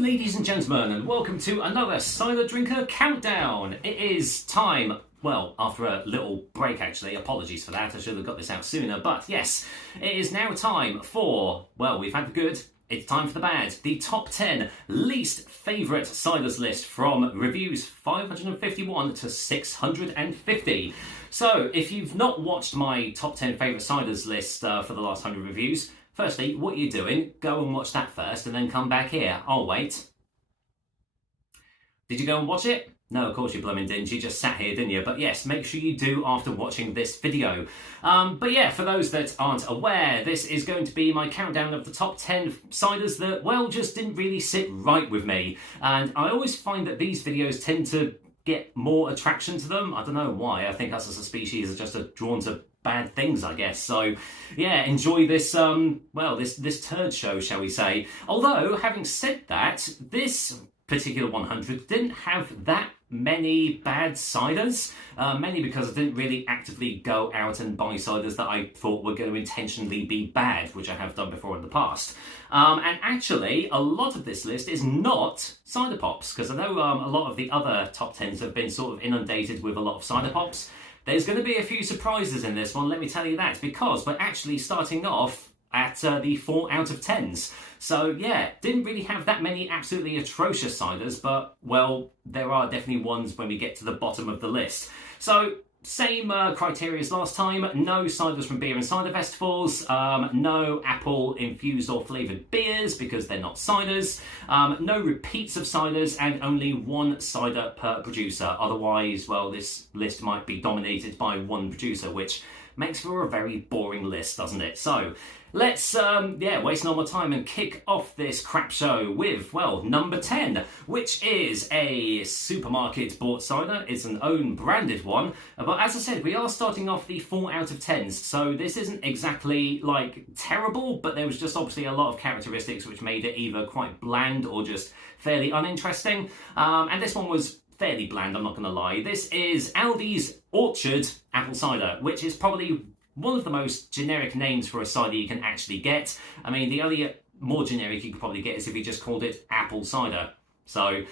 ladies and gentlemen, and welcome to another Cider Drinker Countdown. It is time, well, after a little break actually, apologies for that, I should have got this out sooner, but yes, it is now time for, well, we've had the good, it's time for the bad. The top 10 least favourite ciders list from reviews 551 to 650. So, if you've not watched my top 10 favourite ciders list for the last 100 reviews, firstly, what are you doing? Go and watch that first and then come back here. I'll wait. Did you go and watch it? No, of course you blooming didn't. You just sat here, didn't you? But yes, make sure you do after watching this video. But yeah, for those that aren't aware, this is going to be my countdown of the top 10 ciders that, well, just didn't really sit right with me. And I always find that these videos tend to get more attraction to them. I don't know why. I think us as a species are just drawn to bad things, I guess. So yeah, enjoy this well, this turd show, shall we say. Although, having said that, this particular 100 didn't have that many bad ciders, mainly because I didn't really actively go out and buy ciders that I thought were going to intentionally be bad, which I have done before in the past. And actually, a lot of this list is not cider pops, because I know a lot of the other top 10s have been sort of inundated with a lot of cider pops. There's going to be a few surprises in this one, let me tell you that, because we're actually starting off at the 4 out of 10s. So yeah, didn't really have that many absolutely atrocious ciders, but well, there are definitely ones when we get to the bottom of the list. So same criteria as last time, no ciders from beer and cider festivals, no apple infused or flavoured beers because they're not ciders, no repeats of ciders, and only one cider per producer. Otherwise, well, this list might be dominated by one producer, which makes for a very boring list, doesn't it? So let's, waste no more time and kick off this crap show with, well, number 10, which is a supermarket bought cider. It's an own branded one. But as I said, we are starting off the 4 out of 10s. So this isn't exactly, like, terrible, but there was just obviously a lot of characteristics which made it either quite bland or just fairly uninteresting. And this one was fairly bland, I'm not going to lie. This is Aldi's Orchard Apple Cider, which is probably one of the most generic names for a cider you can actually get. I mean, the only more generic you could probably get is if you just called it apple cider. So,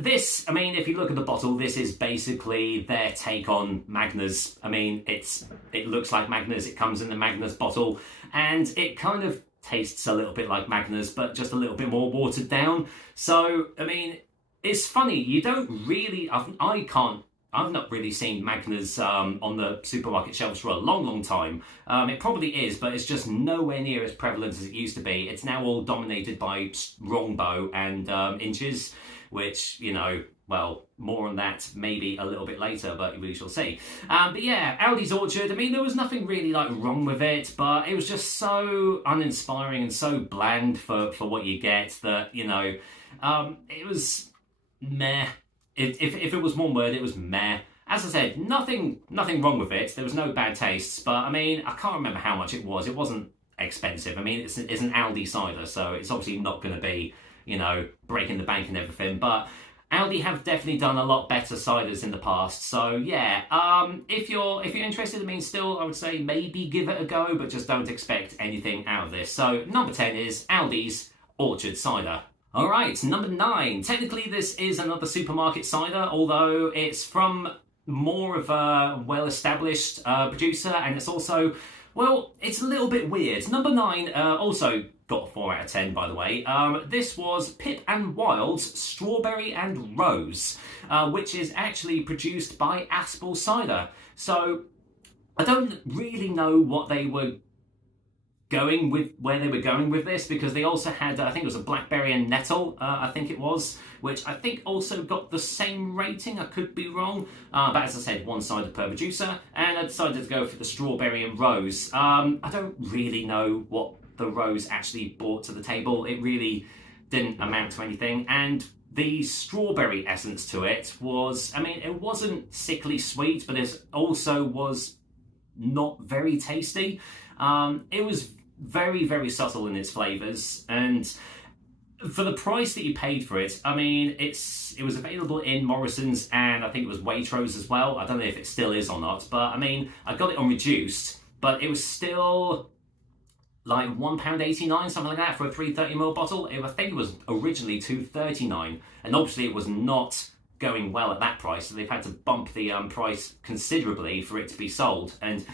this, I mean, if you look at the bottle, this is basically their take on Magners. I mean, it looks like Magners, it comes in the Magners bottle, and it kind of tastes a little bit like Magners, but just a little bit more watered down. So, I mean, it's funny, you don't really, I've not really seen Magners on the supermarket shelves for a long, long time. It probably is, but it's just nowhere near as prevalent as it used to be. It's now all dominated by Strongbow and Inches, which, you know, well, more on that maybe a little bit later, but we shall see. But yeah, Aldi's Orchard, I mean, there was nothing really like wrong with it, but it was just so uninspiring and so bland for what you get that, you know, it was meh. If it was one word, it was meh. As I said, nothing wrong with it. There was no bad tastes, but I mean, I can't remember how much it was. It wasn't expensive. I mean, it's an Aldi cider, so it's obviously not going to be, you know, breaking the bank and everything. But Aldi have definitely done a lot better ciders in the past. So yeah, if you're interested, I mean, still, I would say maybe give it a go, but just don't expect anything out of this. So number 10 is Aldi's Orchard Cider. Alright, number 9. Technically this is another supermarket cider, although it's from more of a well-established producer, and it's also, well, it's a little bit weird. Number 9 also got a 4 out of 10, by the way. This was Pip and Wild's Strawberry and Rose, which is actually produced by Aspel Cider. So, I don't really know what they were where they were going with this, because they also had, I think it was a blackberry and nettle, I think it was, which I think also got the same rating, I could be wrong, but as I said, one cider per producer, and I decided to go for the strawberry and rose. I don't really know what the rose actually brought to the table. It really didn't amount to anything, and the strawberry essence to it was, I mean, it wasn't sickly sweet, but it also was not very tasty. It was very, very subtle in its flavours, and for the price that you paid for it, I mean, it was available in Morrison's and I think it was Waitrose as well. I don't know if it still is or not, but I mean, I got it on reduced, but it was still like £1.89, something like that, for a 330ml bottle. I think it was originally £2.39, and obviously it was not going well at that price, so they've had to bump the price considerably for it to be sold. And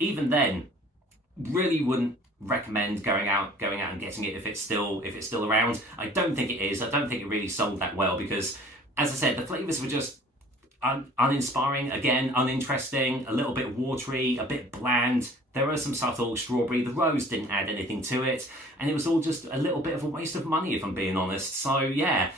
even then, really wouldn't recommend going out and getting it if it's still around. I don't think it is. I don't think it really sold that well because, as I said, the flavours were just uninspiring, again, uninteresting, a little bit watery, a bit bland. There was some subtle strawberry. The rose didn't add anything to it, and it was all just a little bit of a waste of money, if I'm being honest. So yeah,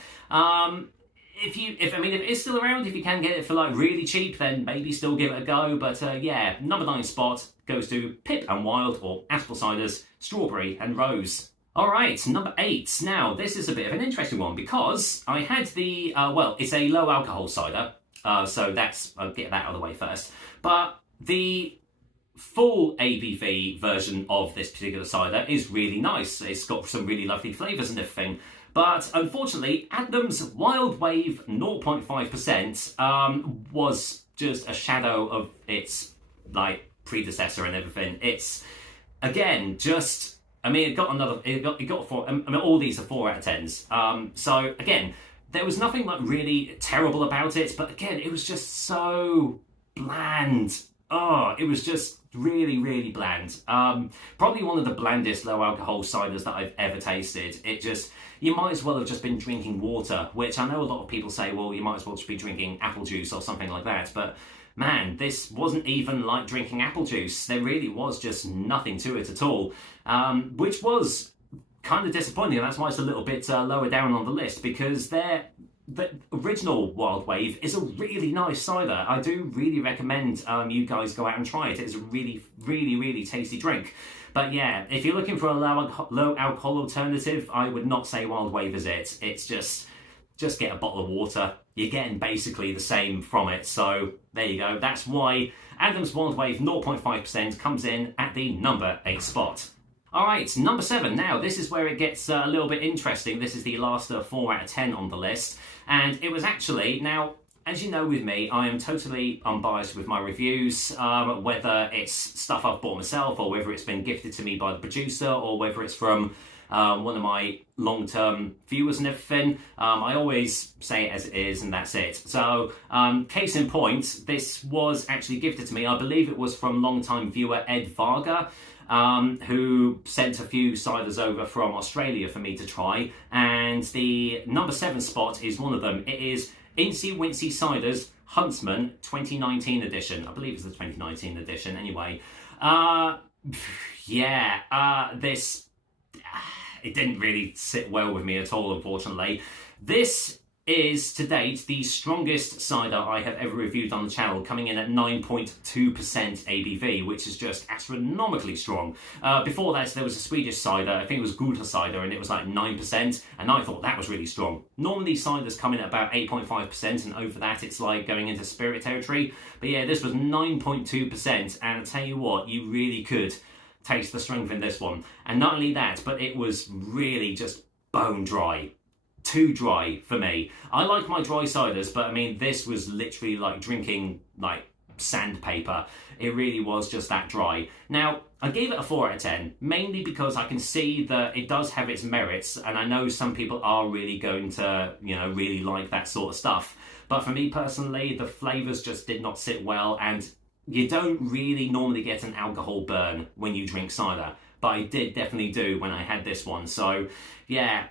if it is still around, if you can get it for like really cheap, then maybe still give it a go. But yeah, number 9 spot goes to Pip and Wild, or Apple Ciders, Strawberry and Rose. All right, number 8. Now, this is a bit of an interesting one because I had the, it's a low alcohol cider. So I'll get that out of the way first. But the full ABV version of this particular cider is really nice. It's got some really lovely flavours and everything. But unfortunately, Adnams Wild Wave 0.5% was just a shadow of its like predecessor and everything. It's, again, just, I mean, it got a 4. I mean, all these are 4 out of 10s. So again, there was nothing like really terrible about it, but again, it was just so bland. Oh, it was just really, really bland. Probably one of the blandest low alcohol ciders that I've ever tasted. You might as well have just been drinking water, which I know a lot of people say, well, you might as well just be drinking apple juice or something like that. But man, this wasn't even like drinking apple juice. There really was just nothing to it at all, which was kind of disappointing, and that's why it's a little bit lower down on the list, because the original Wild Wave is a really nice cider. I do really recommend you guys go out and try it. It's a really, really, really tasty drink. But yeah, if you're looking for a low alcohol alternative, I would not say Wild Wave is it. It's just get a bottle of water. You're getting basically the same from it. So there you go. That's why Adnams Wild Wave 0.5% comes in at the number 8 spot. All right, number 7. Now, this is where it gets a little bit interesting. This is the last 4 out of 10 on the list. And it was actually, now, as you know with me, I am totally unbiased with my reviews, whether it's stuff I've bought myself or whether it's been gifted to me by the producer or whether it's from one of my long-term viewers and everything. I always say it as it is, and that's it. So, case in point, this was actually gifted to me. I believe it was from long-time viewer Ed Varga, who sent a few ciders over from Australia for me to try, and the number 7 spot is one of them. It is Incy Wincy Ciders Huntsman 2019 edition. I believe it's the 2019 edition anyway. This, it didn't really sit well with me at all, unfortunately. This is, to date, the strongest cider I have ever reviewed on the channel, coming in at 9.2% ABV, which is just astronomically strong. Before that, there was a Swedish cider, I think it was Gouda cider, and it was like 9%, and I thought that was really strong. Normally, ciders come in at about 8.5%, and over that, it's like going into spirit territory. But yeah, this was 9.2%, and I tell you what, you really could taste the strength in this one. And not only that, but it was really just bone dry. Too dry for me. I like my dry ciders, but I mean, this was literally like drinking like sandpaper. It really was just that dry. Now, I gave it a 4 out of 10, mainly because I can see that it does have its merits, and I know some people are really going to, really like that sort of stuff. But for me personally, the flavours just did not sit well, and you don't really normally get an alcohol burn when you drink cider, but I did definitely do when I had this one. So yeah,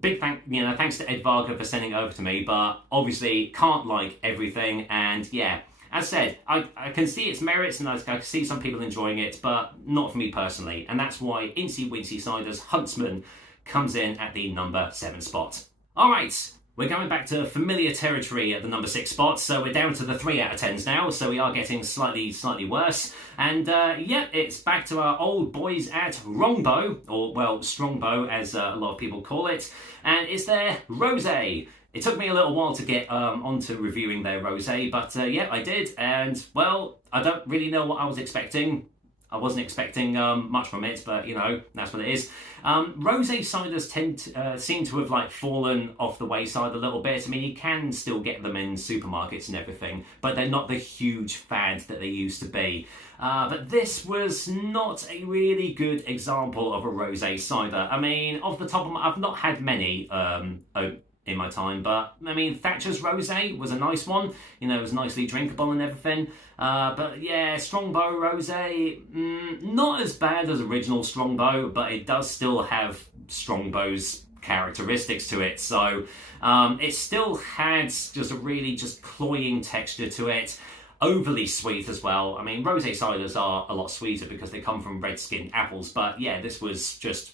big thanks to Ed Varga for sending it over to me, but obviously can't like everything. And yeah, as said, I can see its merits, and I can see some people enjoying it, but not for me personally. And that's why Incy Wincy Ciders Huntsman comes in at the number 7 spot. All right. We're going back to familiar territory at the number 6 spot, so we're down to the 3 out of 10s now, so we are getting slightly worse. And it's back to our old boys at Wrongbow, or well, Strongbow as a lot of people call it, and it's their Rosé. It took me a little while to get onto reviewing their Rosé, but I did, and well, I don't really know what I was expecting. I wasn't expecting much from it, but you know, that's what it is. Rosé ciders seem to have like fallen off the wayside a little bit. I mean, you can still get them in supermarkets and everything, but they're not the huge fad that they used to be. But this was not a really good example of a rosé cider. I mean, off the top of my, I've not had many in my time, but I mean, Thatcher's Rosé was a nice one. You know, it was nicely drinkable and everything. But yeah, Strongbow Rosé, not as bad as original Strongbow, but it does still have Strongbow's characteristics to it. So it still had just a really just cloying texture to it. Overly sweet as well. I mean, rosé ciders are a lot sweeter because they come from red-skinned apples, but yeah, this was just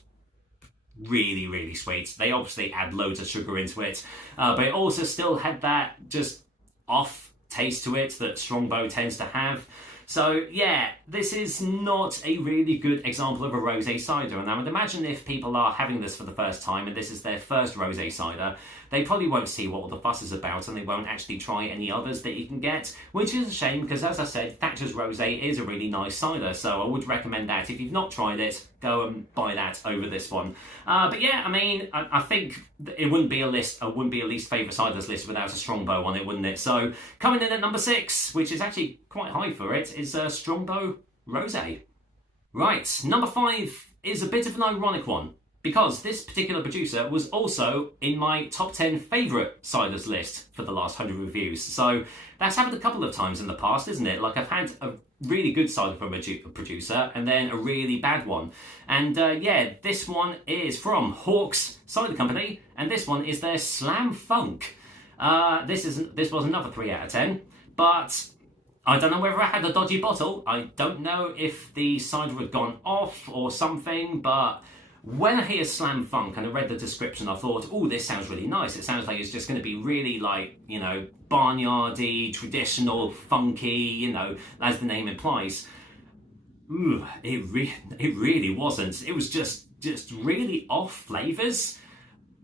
really, really sweet. They obviously add loads of sugar into it, but it also still had that just off taste to it that Strongbow tends to have. So yeah, this is not a really good example of a rosé cider, and I would imagine if people are having this for the first time and this is their first rosé cider, they probably won't see what all the fuss is about and they won't actually try any others that you can get, which is a shame because, as I said, Thatcher's Rosé is a really nice cider, so I would recommend that. If you've not tried it, go and buy that over this one. But yeah, I mean, I think it wouldn't be a least favourite ciders list without a Strongbow on it, wouldn't it? So coming in at number 6, which is actually quite high for it, is Strongbow Rosé. Right, number 5 is a bit of an ironic one, because this particular producer was also in my top 10 favourite ciders list for the last 100 reviews. So that's happened a couple of times in the past, isn't it? Like, I've had a really good cider from a producer and then a really bad one. And yeah, this one is from Hawks Cider Company, and this one is their Slam Funk. This was another 3 out of 10, but I don't know whether I had a dodgy bottle. I don't know if the cider had gone off or something, but when I hear Slam Funk and I read the description, I thought, oh, this sounds really nice. It sounds like it's just going to be really, like, you know, barnyardy, traditional, funky, you know, as the name implies. Ooh, it really wasn't. It was just really off flavours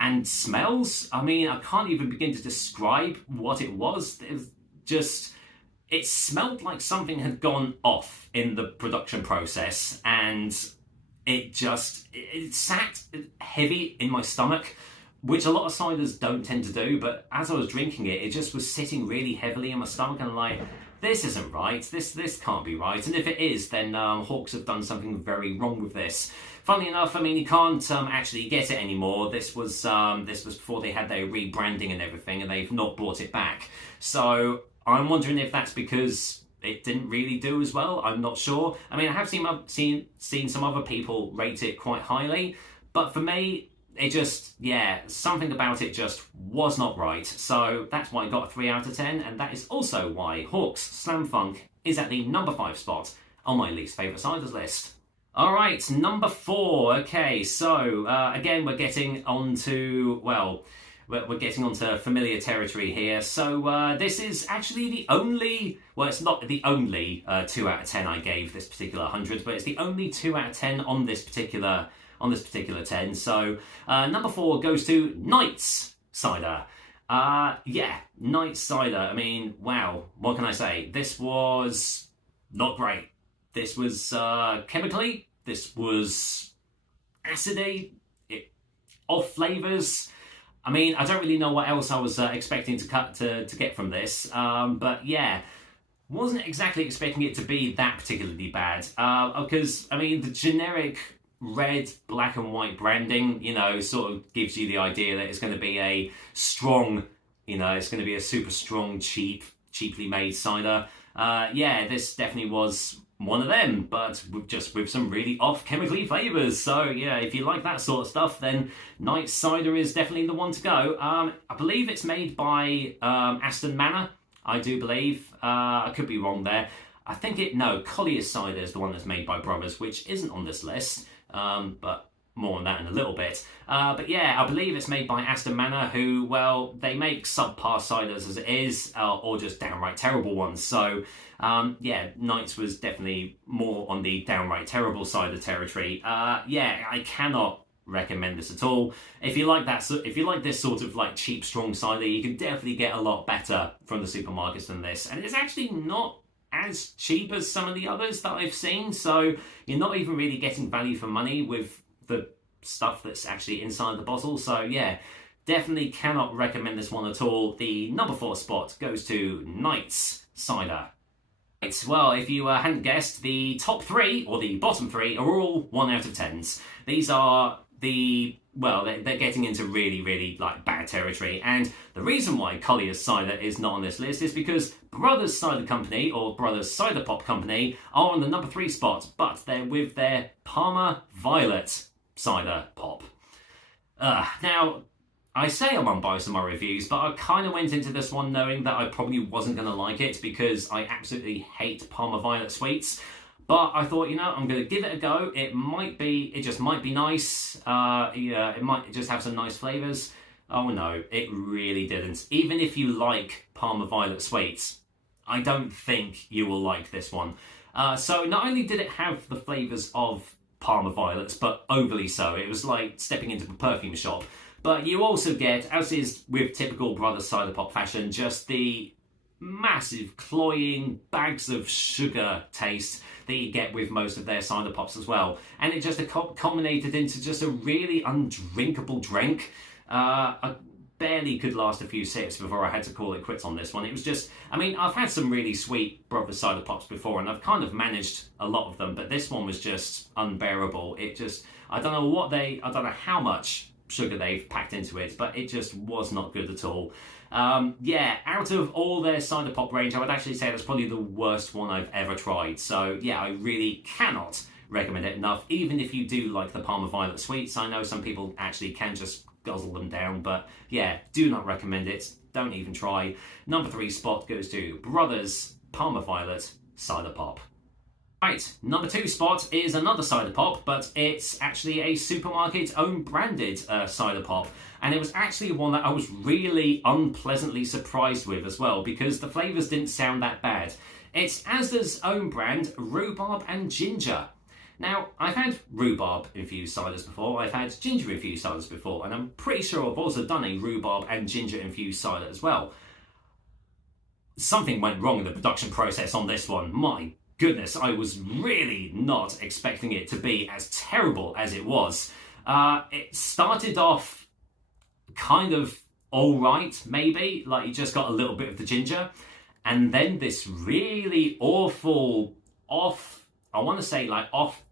and smells. I mean, I can't even begin to describe what it was. It was just, it smelled like something had gone off in the production process, and it sat heavy in my stomach, which a lot of ciders don't tend to do, but as I was drinking it, it just was sitting really heavily in my stomach, and I'm like, this isn't right, this can't be right. And if it is, then Hawks have done something very wrong with this. Funnily enough, I mean, you can't actually get it anymore. This was before they had their rebranding and everything, and they've not brought it back. So I'm wondering if that's because it didn't really do as well. I'm not sure. I mean, I have seen some other people rate it quite highly, but for me, it just, yeah, something about it just was not right. So that's why I got a 3 out of 10, and that is also why Hawks Slam Funk is at the number 5 spot on my least favourite ciders list. All right, number 4. Okay, so again, we're getting onto, well, we're getting onto familiar territory here. So this is actually the only, well, it's not the only 2 out of 10 I gave this particular 100, but it's the only 2 out of 10 on this particular 10. So number 4 goes to Knights Cider. Yeah, Knights Cider. I mean, wow, what can I say? This was not great. This was chemically, this was acidy, off flavours. I mean, I don't really know what else I was expecting to get from this, but yeah, wasn't exactly expecting it to be that particularly bad, because, I mean, the generic red, black and white branding, you know, sort of gives you the idea that it's going to be a strong, you know, it's going to be a super strong, cheaply made cider. Yeah, this definitely was one of them, but with some really off chemically flavours. So yeah, if you like that sort of stuff, then Knights Cider is definitely the one to go. I believe it's made by Aston Manor, I do believe. I could be wrong there. I think Collier's Cider is the one that's made by Brothers, which isn't on this list, but more on that in a little bit. But yeah, I believe it's made by Aston Manor, who, well, they make subpar ciders as it is, or just downright terrible ones. So yeah, Knights was definitely more on the downright terrible side of territory. Yeah, I cannot recommend this at all. If you like this sort of like cheap strong cider, you can definitely get a lot better from the supermarkets than this, and it's actually not as cheap as some of the others that I've seen. So you're not even really getting value for money with the stuff that's actually inside the bottle. So yeah, definitely cannot recommend this one at all. The number 4 spot goes to Knights Cider. Right, well, if you hadn't guessed, the top 3, or the bottom 3, are all 1 out of 10s. These are they're getting into really, really like bad territory. And the reason why Collier's Cider is not on this list is because Brothers Cider Company, or Brothers Cider Pop Company, are on the number 3 spot, but they're with their Parma Violet Cider Pop. Now, I say I'm unbiased in my reviews, but I kind of went into this one knowing that I probably wasn't going to like it because I absolutely hate Parma Violet sweets. But I thought, you know, I'm going to give it a go. It just might be nice. Yeah, it might just have some nice flavours. Oh no, it really didn't. Even if you like Parma Violet sweets, I don't think you will like this one. So not only did it have the flavours of Parma Violets, but overly so. It was like stepping into a perfume shop. But you also get, as is with typical Brothers Cider Pop fashion, just the massive cloying bags of sugar taste that you get with most of their cider pops as well. And it just culminated into just a really undrinkable drink. I barely could last a few sips before I had to call it quits on this one. It was just, I mean, I've had some really sweet Brothers Cider Pops before and I've kind of managed a lot of them, but this one was just unbearable. It just, I don't know how much sugar they've packed into it, but it just was not good at all. Yeah, out of all their cider pop range, I would actually say that's probably the worst one I've ever tried. So yeah, I really cannot recommend it enough. Even if you do like the Parma Violet sweets, I know some people actually can just guzzle them down, but yeah, do not recommend it. Don't even try. Number 3 spot goes to Brothers Parma Violet Cider Pop. Right, number 2 spot is another cider pop, but it's actually a supermarket own branded cider pop. And it was actually one that I was really unpleasantly surprised with as well, because the flavours didn't sound that bad. It's Asda's own brand, Rhubarb and Ginger. Now, I've had rhubarb infused ciders before, I've had ginger infused ciders before, and I'm pretty sure I've also done a rhubarb and ginger infused cider as well. Something went wrong in the production process on this one. My goodness, I was really not expecting it to be as terrible as it was. It started off kind of alright, maybe, like you just got a little bit of the ginger, and then this really awful off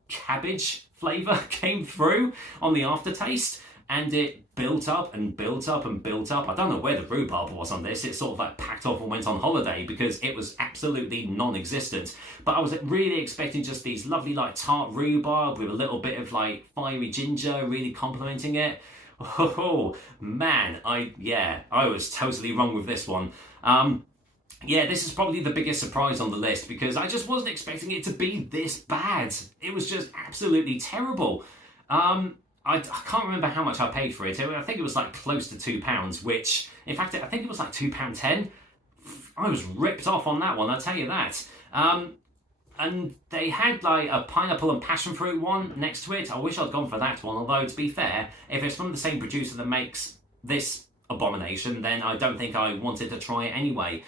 cabbage flavour came through on the aftertaste, and it built up and built up and built up. I don't know where the rhubarb was on this. It sort of like packed off and went on holiday because it was absolutely non-existent. But I was really expecting just these lovely like tart rhubarb with a little bit of like fiery ginger really complementing it. Oh man, I was totally wrong with this one. Yeah, this is probably the biggest surprise on the list because I just wasn't expecting it to be this bad. It was just absolutely terrible. I can't remember how much I paid for it. I think it was like close to £2, which, in fact, I think it was like £2.10. I was ripped off on that one, I'll tell you that. And they had like a pineapple and passion fruit one next to it. I wish I'd gone for that one, although to be fair, if it's from the same producer that makes this abomination, then I don't think I wanted to try it anyway.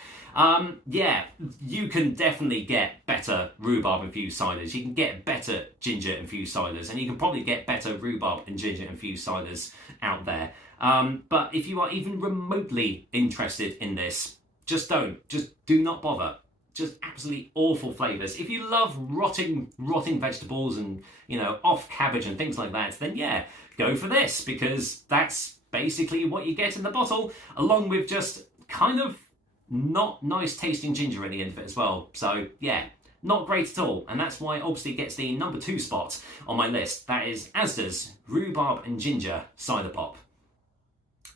Yeah, you can definitely get better rhubarb infused ciders. You can get better ginger infused ciders, and you can probably get better rhubarb and ginger infused ciders out there. But if you are even remotely interested in this, just do not bother. Just absolutely awful flavours. If you love rotting vegetables and, you know, off cabbage and things like that, then yeah, go for this, because that's basically what you get in the bottle, along with just kind of not nice tasting ginger at the end of it as well. So yeah, not great at all, and that's why obviously it gets the number 2 spot on my list. That is Asda's Rhubarb and Ginger Cider Pop.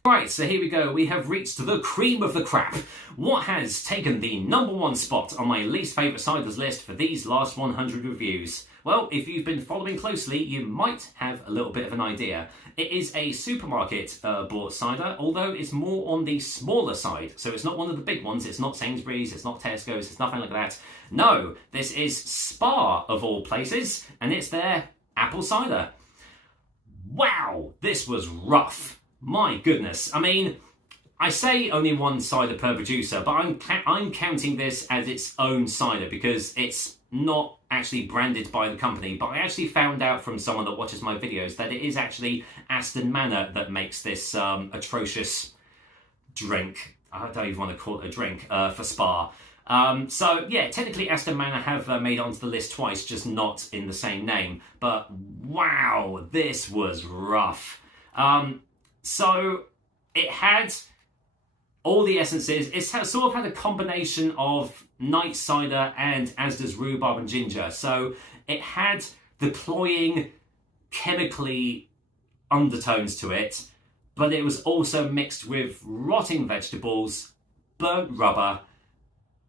Right, so here we go. We have reached the cream of the crap. What has taken the number 1 spot on my least favourite ciders list for these last 100 reviews? Well, if you've been following closely, you might have a little bit of an idea. It is a supermarket bought cider, although it's more on the smaller side. So it's not one of the big ones. It's not Sainsbury's, it's not Tesco's, it's nothing like that. No, this is Spar of all places, and it's their apple cider. Wow, this was rough. My goodness. I mean, I say only one cider per producer, but I'm counting this as its own cider because it's not actually branded by the company. But I actually found out from someone that watches my videos that it is actually Aston Manor that makes this atrocious drink. I don't even want to call it a drink for Spa. So yeah, technically Aston Manor have made it onto the list twice, just not in the same name. But wow, this was rough. So it had all the essences. It's sort of had a combination of night cider and Asda's rhubarb and ginger. So it had the cloying, chemically undertones to it, but it was also mixed with rotting vegetables, burnt rubber,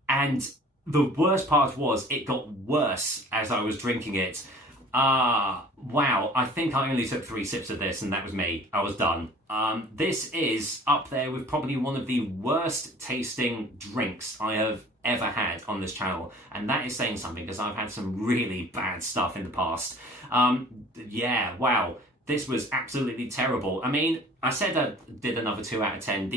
and the worst part was it got worse as I was drinking it. Wow, I think I only took 3 sips of this and that was me. I was done. This is up there with probably one of the worst tasting drinks I have ever had on this channel. And that is saying something because I've had some really bad stuff in the past. Yeah, wow. This was absolutely terrible. I mean, I said I did another 2 out of 10.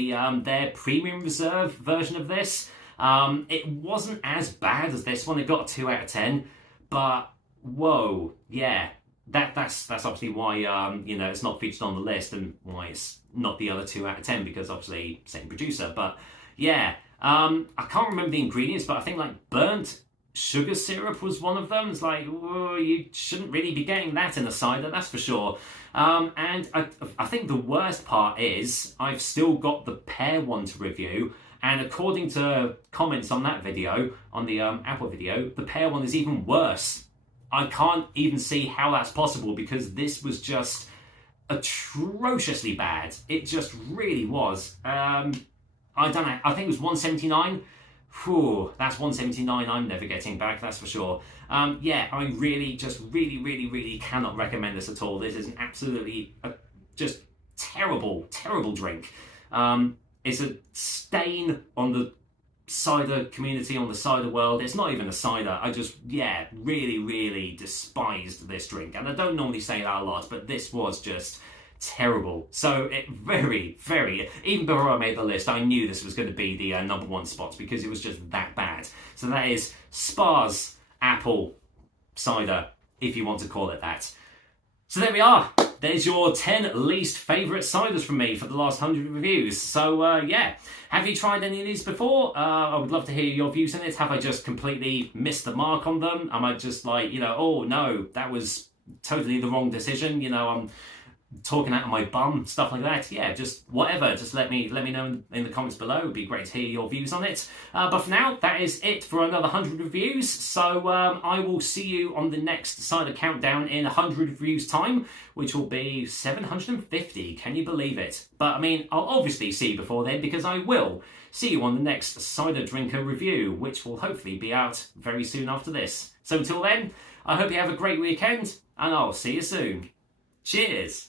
Their premium reserve version of this, it wasn't as bad as this one. It got a 2 out of 10, but whoa, yeah, that's obviously why you know, it's not featured on the list and why it's not the other 2 out of 10 because obviously same producer. But yeah, I can't remember the ingredients, but I think like burnt sugar syrup was one of them. It's like, whoa, you shouldn't really be getting that in a cider, that's for sure. And I think the worst part is I've still got the pear one to review. And according to comments on that video, on the Apple video, the pear one is even worse. I can't even see how that's possible because this was just atrociously bad. It just really was. I don't know, I think it was 179. Whew, that's 179 I'm never getting back, that's for sure. Yeah, I really cannot recommend this at all. This is an absolutely just terrible, terrible drink. It's a stain on the cider community, on the cider world. It's not even a cider. I just, yeah, really despised this drink. And I don't normally say that a lot, but this was just terrible. So it very, even before I made the list, I knew this was going to be the #1 spot because it was just that bad. So that is Spa's apple cider, if you want to call it that. So there we are. There's your 10 least favourite ciders from me for the last 100 reviews. So yeah, have you tried any of these before? I would love to hear your views on it. Have I just completely missed the mark on them? Am I just like, you know, oh no, that was totally the wrong decision, you know, I'm talking out of my bum, stuff like that. Yeah, just whatever, just let me know in the comments below. It'd be great to hear your views on it. But for now, that is it for another 100 reviews. So I will see you on the next cider countdown in 100 reviews time, which will be 750. Can you believe it? But I mean, I'll obviously see you before then because I will see you on the next cider drinker review, which will hopefully be out very soon after this. So until then, I hope you have a great weekend and I'll see you soon. Cheers!